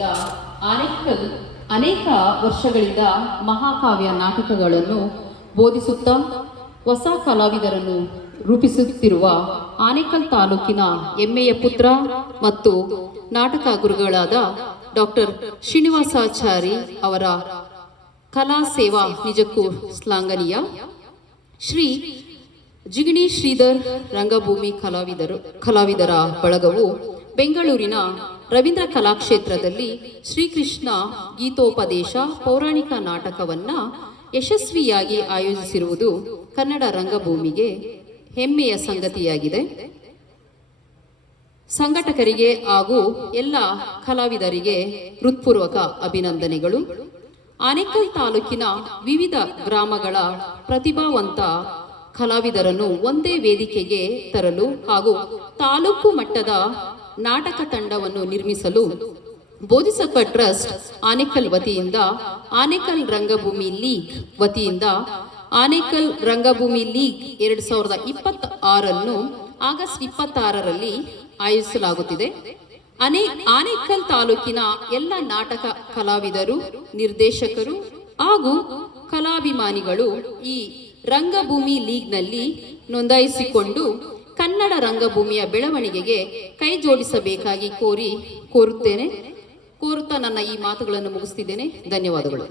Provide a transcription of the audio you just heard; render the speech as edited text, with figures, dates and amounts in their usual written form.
ವರ್ಷಗಳಿಂದ ಅನೇಕ ವರ್ಷಗಳಿಂದ ಮಹಾಕಾವ್ಯ ನಾಟಕಗಳನ್ನು ಬೋಧಿಸುತ್ತಾ ಹೊಸ ಕಲಾವಿದರನ್ನು ರೂಪಿಸುತ್ತಿರುವ ಆನೇಕಲ್ ತಾಲೂಕಿನ ಹೆಮ್ಮೆಯ ಪುತ್ರ ಮತ್ತು ನಾಟಕ ಗುರುಗಳಾದ ಡಾಕ್ಟರ್ ಶ್ರೀನಿವಾಸಾಚಾರಿ ಅವರ ಕಲಾ ಸೇವಾ ನಿಜಕ್ಕೂ ಶ್ಲಾಘನೀಯ. ಶ್ರೀ ಜಿಗಣಿ ಶ್ರೀಧರ್ ರಂಗಭೂಮಿ ಕಲಾವಿದರ ಬಳಗವು ಬೆಂಗಳೂರಿನ ರವೀಂದ್ರ ಕಲಾಕ್ಷೇತ್ರದಲ್ಲಿ ಶ್ರೀಕೃಷ್ಣ ಗೀತೋಪದೇಶ ಪೌರಾಣಿಕ ನಾಟಕವನ್ನ ಯಶಸ್ವಿಯಾಗಿ ಆಯೋಜಿಸಿರುವುದು ಕನ್ನಡ ರಂಗಭೂಮಿಗೆ ಹೆಮ್ಮೆಯ ಸಂಗತಿಯಾಗಿದೆ. ಸಂಘಟಕರಿಗೆ ಹಾಗೂ ಎಲ್ಲ ಕಲಾವಿದರಿಗೆ ಹೃತ್ಪೂರ್ವಕ ಅಭಿನಂದನೆಗಳು. ಆನೇಕಲ್ ತಾಲೂಕಿನ ವಿವಿಧ ಗ್ರಾಮಗಳ ಪ್ರತಿಭಾವಂತ ಕಲಾವಿದರನ್ನು ಒಂದೇ ವೇದಿಕೆಗೆ ತರಲು ಹಾಗೂ ತಾಲೂಕು ಮಟ್ಟದ ನಾಟಕ ತಂಡವನ್ನು ನಿರ್ಮಿಸಲು ಬೋಧಿಸತ್ವ ಟ್ರಸ್ಟ್ ಆನೇಕಲ್ ವತಿಯಿಂದ ಆನೇಕಲ್ ರಂಗಭೂಮಿ ಲೀಗ್ ವತಿಯಿಂದ ಆನೇಕಲ್ ರಂಗಭೂಮಿ ಲೀಗ್ 2026 ಆಗಸ್ಟ್ 26ರಲ್ಲಿ ಆಯೋಜಿಸಲಾಗುತ್ತಿದೆ. ಆನೇಕಲ್ ತಾಲೂಕಿನ ಎಲ್ಲ ನಾಟಕ ಕಲಾವಿದರು, ನಿರ್ದೇಶಕರು ಹಾಗೂ ಕಲಾಭಿಮಾನಿಗಳು ಈ ರಂಗಭೂಮಿ ಲೀಗ್ನಲ್ಲಿ ನೋಂದಾಯಿಸಿಕೊಂಡು ಕನ್ನಡ ರಂಗಭೂಮಿಯ ಬೆಳವಣಿಗೆಗೆ ಕೈ ಜೋಡಿಸಬೇಕಾಗಿ ಕೋರುತ್ತಾ ನನ್ನ ಈ ಮಾತುಗಳನ್ನು ಮುಗಿಸ್ತಿದ್ದೇನೆ. ಧನ್ಯವಾದಗಳು.